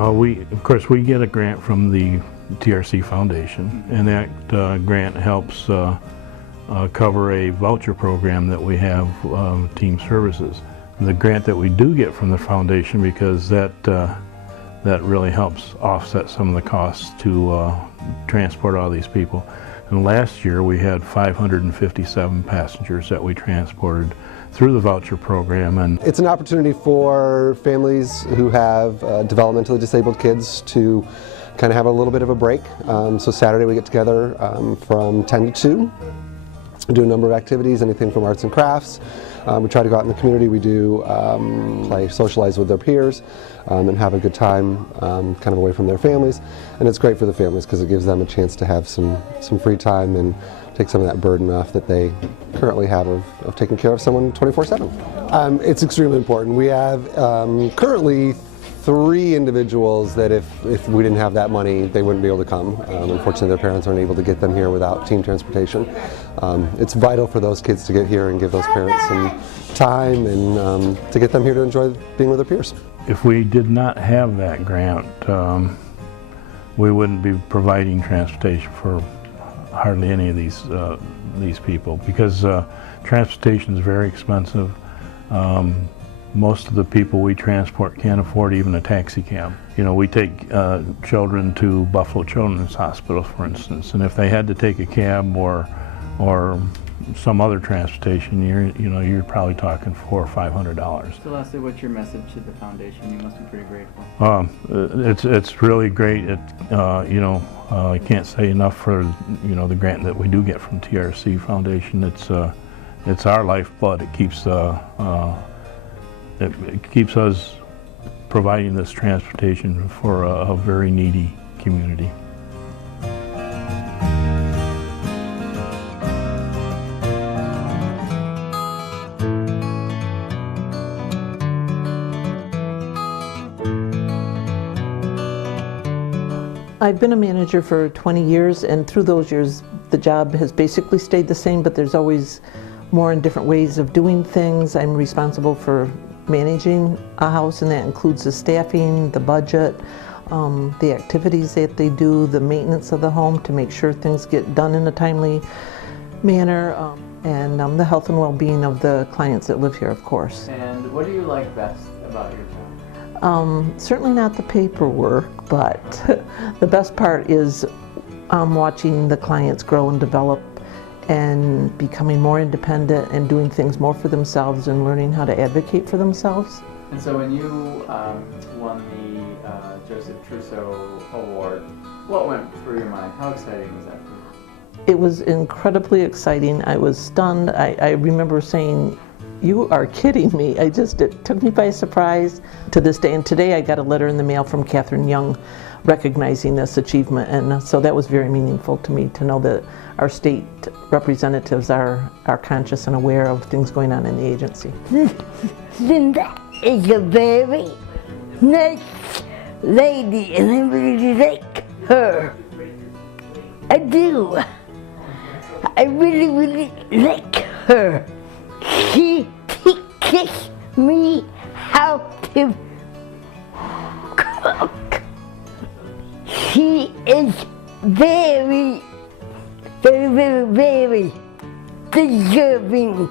Of course, we get a grant from the TRC Foundation, and that grant helps cover a voucher program that we have, Team Services. The grant that we do get from the foundation, because that really helps offset some of the costs to transport all these people. And last year we had 557 passengers that we transported through the voucher program. And it's an opportunity for families who have developmentally disabled kids to kind of have a little bit of a break. So Saturday we get together from 10 to 2. We do a number of activities, anything from arts and crafts. We try to go out in the community. We do play, socialize with their peers, and have a good time kind of away from their families. And it's great for the families because it gives them a chance to have some free time and take some of that burden off that they currently have of taking care of someone 24/7. It's extremely important. We have currently 3 individuals that if we didn't have that money, they wouldn't be able to come. Unfortunately, their parents aren't able to get them here without team transportation. It's vital for those kids to get here and give those parents some time and to get them here to enjoy being with their peers. If we did not have that grant, we wouldn't be providing transportation for hardly any of these people, because transportation is very expensive. Most of the people we transport can't afford even a taxi cab. You know, we take children to Buffalo Children's Hospital, for instance, and if they had to take a cab or some other transportation, you're probably talking $400 or $500. So Leslie, what's your message to the foundation? You must be pretty grateful. It's really great. I can't say enough for the grant that we do get from TRC Foundation. It's our lifeblood. It keeps us providing this transportation for a very needy community. I've been a manager for 20 years, and through those years the job has basically stayed the same, but there's always more and different ways of doing things. I'm responsible for managing a house, and that includes the staffing, the budget, the activities that they do, the maintenance of the home to make sure things get done in a timely manner, and the health and well-being of the clients that live here, of course. And what do you like best about your job? Certainly not the paperwork, but the best part is watching the clients grow and develop and becoming more independent and doing things more for themselves and learning how to advocate for themselves. And so when you won the Joseph Trousseau Award, what went through your mind? How exciting was that for you? It was incredibly exciting. I was stunned. I remember saying, "You are kidding me." It took me by surprise to this day. And today I got a letter in the mail from Catherine Young recognizing this achievement, and so that was very meaningful to me to know that our state representatives are conscious and aware of things going on in the agency. Linda is a very nice lady, and I really like her. I do. I really, really like her. She teaches me how to cook. She is very, very, very, very deserving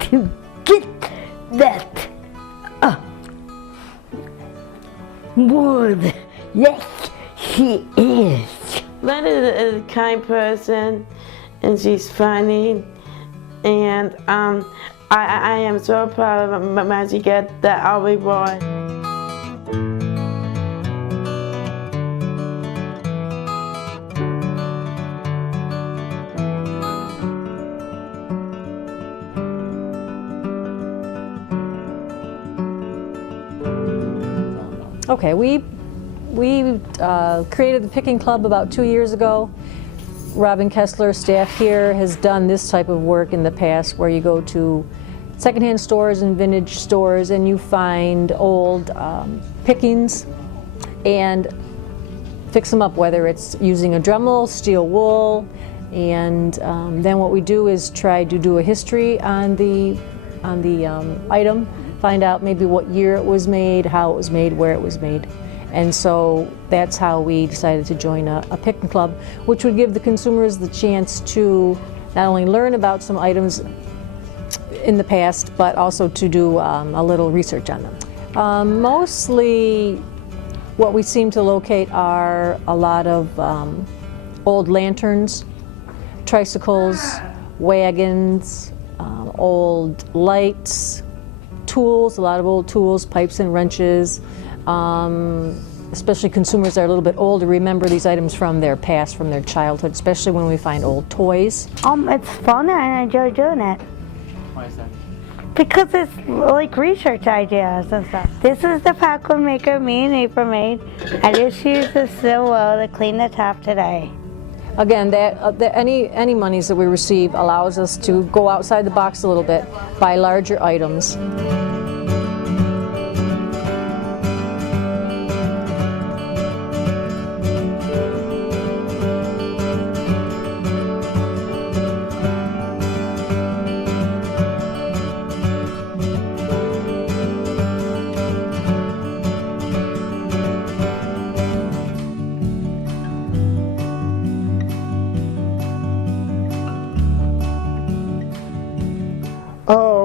to get that award. Yes, she is. Linda is a kind person, and she's funny, and I am so proud of her when she got that award. Okay, we created the Picking Club about 2 years ago. Robin Kessler, staff here, has done this type of work in the past where you go to secondhand stores and vintage stores and you find old pickings and fix them up, whether it's using a Dremel, steel wool, and then what we do is try to do a history on the item, find out maybe what year it was made, how it was made, where it was made, And so that's how we decided to join a picnic club, which would give the consumers the chance to not only learn about some items in the past, but also to do a little research on them. Mostly what we seem to locate are a lot of old lanterns, tricycles, wagons, old lights, tools, a lot of old tools, pipes and wrenches. Especially consumers that are a little bit older remember these items from their past, from their childhood, especially when we find old toys. It's fun and I enjoy doing it. Why is that? Because it's like research ideas and stuff. This is the popcorn maker me and April made. I just used the steel wool to clean the top today. Again, any monies that we receive allows us to go outside the box a little bit, buy larger items.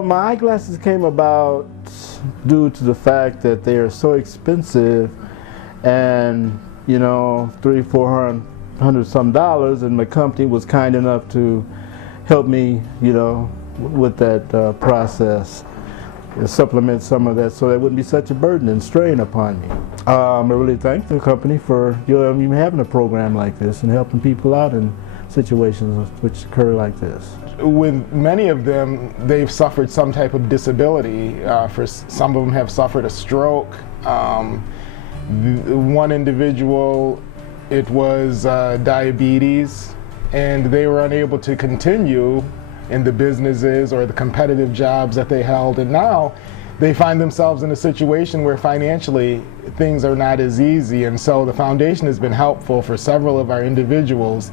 My eyeglasses came about due to the fact that they are so expensive, and you know, $300-400 some dollars, and my company was kind enough to help me, you know, with that process, supplement some of that so that wouldn't be such a burden and strain upon me. I really thank the company for even having a program like this and helping people out in situations which occur like this. With many of them, they've suffered some type of disability. For some of them have suffered a stroke. One individual, it was diabetes, and they were unable to continue in the businesses or the competitive jobs that they held, and now they find themselves in a situation where financially things are not as easy, and so the foundation has been helpful for several of our individuals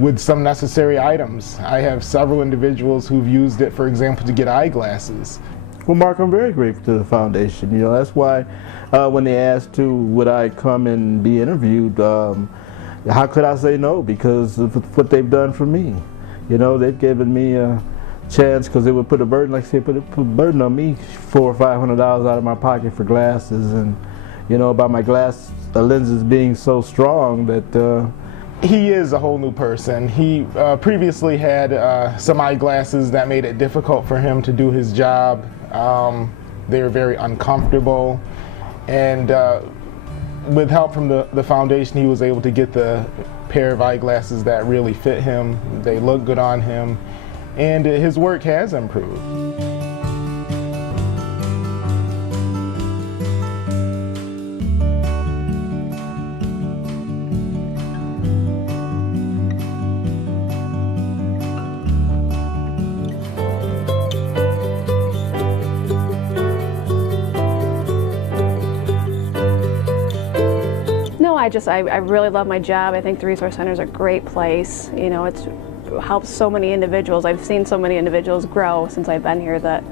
with some necessary items. I have several individuals who've used it, for example, to get eyeglasses. Well, Mark, I'm very grateful to the foundation. You know, that's why when they asked would I come and be interviewed, how could I say no? Because of what they've done for me. You know, they've given me a chance, because it would put a burden, like I said, put a burden on me, $400 or $500 out of my pocket for glasses, and you know, about my lenses being so strong that. He is a whole new person. He previously had some eyeglasses that made it difficult for him to do his job. They were very uncomfortable, and with help from the foundation, he was able to get the pair of eyeglasses that really fit him. They look good on him, and his work has improved. I really love my job. I think the Resource Center is a great place. You know, it's helps so many individuals. I've seen so many individuals grow since I've been here that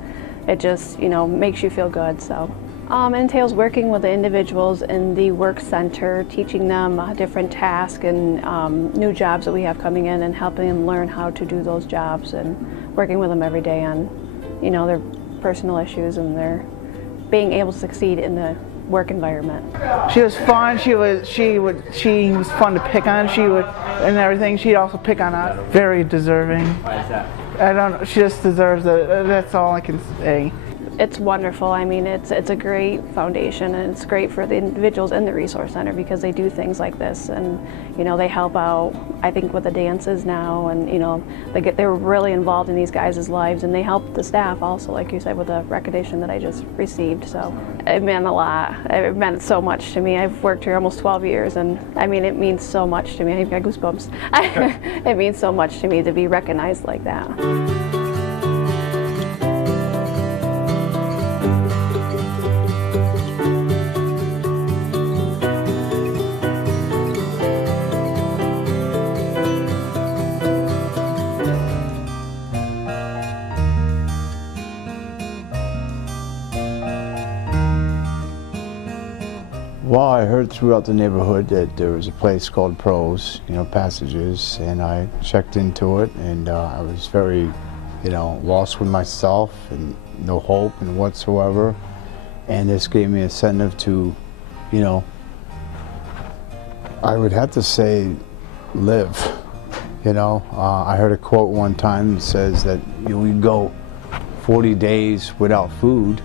it just, you know, makes you feel good. So it entails working with the individuals in the work center, teaching them different tasks and new jobs that we have coming in, and helping them learn how to do those jobs, and working with them every day on, you know, their personal issues and their being able to succeed in the work environment. She was fun. She was fun to pick on. And everything. She'd also pick on us. Very deserving. Why is that? I don't know. She just deserves it. That's all I can say. It's wonderful. I mean, it's a great foundation, and it's great for the individuals in the Resource Center because they do things like this, and you know, they help out, I think, with the dances now, and you know, they're really involved in these guys' lives, and they help the staff also, like you said, with the recognition that I just received. So it meant a lot. It meant so much to me. I've worked here almost 12 years, and I mean, it means so much to me. I've got goosebumps. It means so much to me to be recognized like that. Well, I heard throughout the neighborhood that there was a place called Pros, Passages, and I checked into it, and I was very, lost with myself and no hope and whatsoever. And this gave me incentive to, I would have to say, live. I heard a quote one time that says that we go 40 days without food.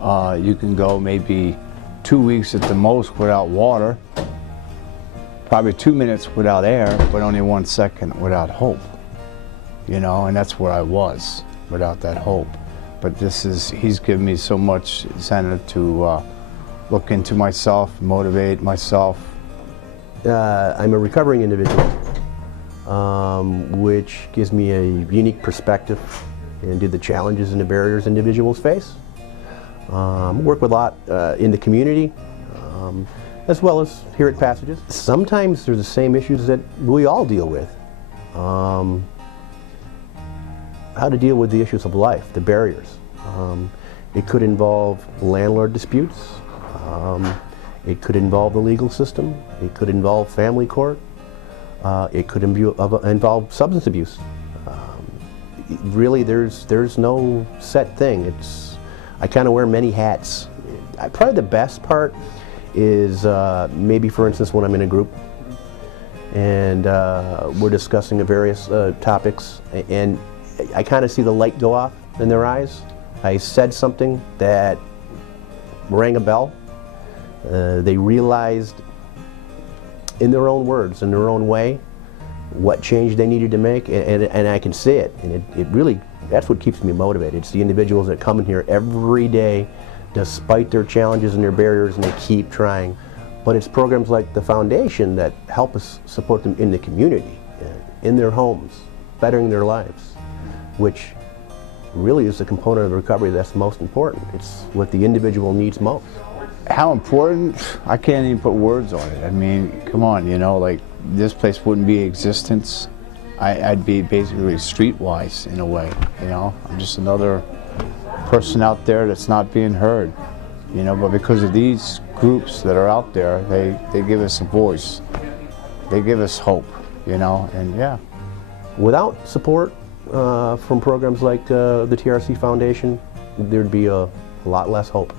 You can go maybe 2 weeks at the most without water, probably 2 minutes without air, but only 1 second without hope. And that's where I was, without that hope. But he's given me so much incentive to look into myself, motivate myself. I'm a recovering individual, which gives me a unique perspective into the challenges and the barriers individuals face. Work with a lot in the community, as well as here at Passages. Sometimes there's the same issues that we all deal with. How to deal with the issues of life, the barriers. It could involve landlord disputes. It could involve the legal system. It could involve family court. It could involve substance abuse. Really, there's no set thing. I kind of wear many hats. Probably the best part is maybe, for instance, when I'm in a group and we're discussing various topics, and I kind of see the light go off in their eyes. I said something that rang a bell. They realized in their own words, in their own way, what change they needed to make, and I can see it. And it really, that's what keeps me motivated. It's the individuals that come in here every day, despite their challenges and their barriers, and they keep trying. But it's programs like the foundation that help us support them in the community, in their homes, bettering their lives, which really is the component of recovery that's most important. It's what the individual needs most. How important? I can't even put words on it. I mean, come on, like this place wouldn't be in existence. I'd be basically streetwise in a way, I'm just another person out there that's not being heard, but because of these groups that are out there, they give us a voice. They give us hope, and yeah. Without support from programs like the TRC Foundation, there'd be a lot less hope.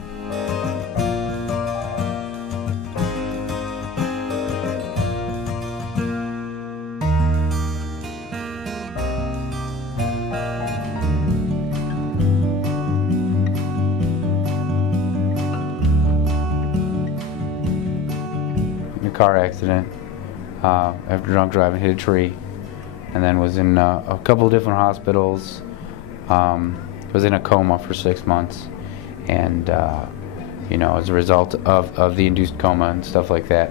Car accident after drunk driving, hit a tree, and then was in a couple different hospitals. Was in a coma for 6 months, and as a result of the induced coma and stuff like that,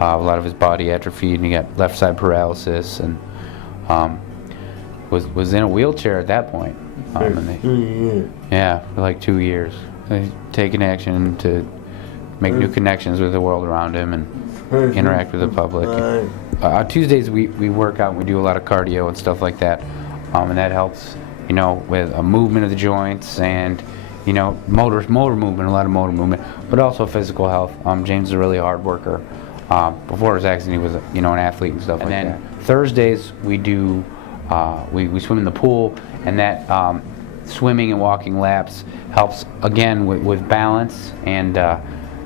a lot of his body atrophied, and he got left side paralysis, and was in a wheelchair at that point. Yeah, for like 2 years, taking action to make new connections with the world around him and interact with the public. On Tuesdays we work out and we do a lot of cardio and stuff like that, and that helps with a movement of the joints and motor movement, a lot of motor movement, but also physical health. James is a really hard worker. Before his accident he was an athlete and stuff like that. And then Thursdays we do we swim in the pool, and that swimming and walking laps helps again with balance and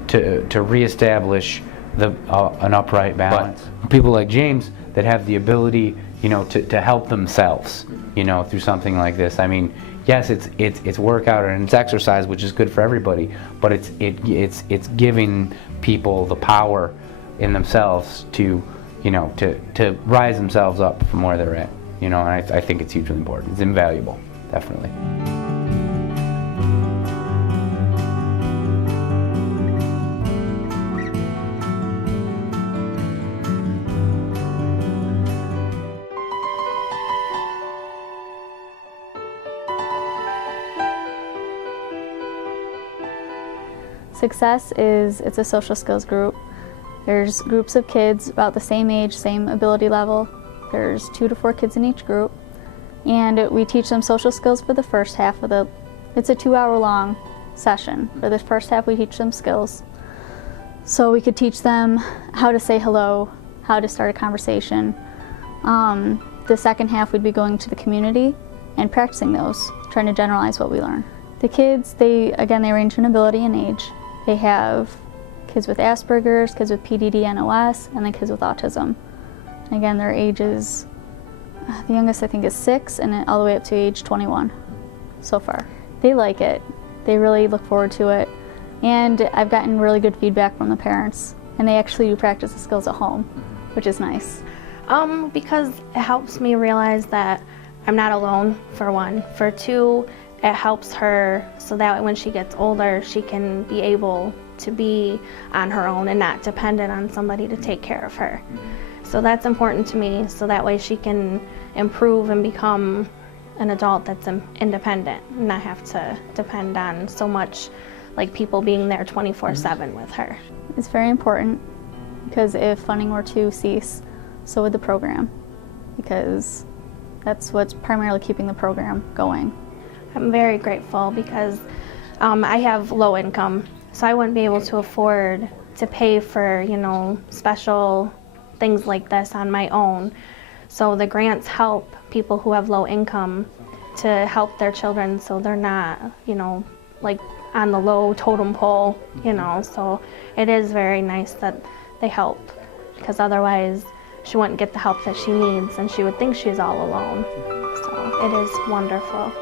to reestablish an upright balance. But people like James that have the ability, to help themselves, through something like this. I mean, yes, it's workout and it's exercise, which is good for everybody, but it's giving people the power in themselves to rise themselves up from where they're at. And I think it's hugely important. It's invaluable, definitely. Success it's a social skills group. There's groups of kids about the same age, same ability level. There's 2 to 4 kids in each group. And we teach them social skills for the first half it's a 2-hour long session. For the first half we teach them skills. So we could teach them how to say hello, how to start a conversation. The second half we'd be going to the community and practicing those, trying to generalize what we learn. The kids, they range in ability and age. They have kids with Asperger's, kids with PDD, NOS, and then kids with autism. And again, their ages, the youngest I think is 6, and all the way up to age 21 so far. They like it. They really look forward to it. And I've gotten really good feedback from the parents, and they actually do practice the skills at home, which is nice. Because it helps me realize that I'm not alone, for one. For two, it helps her so that when she gets older, she can be able to be on her own and not dependent on somebody to take care of her. So that's important to me, so that way she can improve and become an adult that's independent and not have to depend on so much like people being there 24/7 with her. It's very important, because if funding were to cease, so would the program, because that's what's primarily keeping the program going. I'm very grateful because I have low income, so I wouldn't be able to afford to pay for, special things like this on my own. So the grants help people who have low income to help their children so they're not, like on the low totem pole, so it is very nice that they help, because otherwise she wouldn't get the help that she needs and she would think she's all alone. So it is wonderful.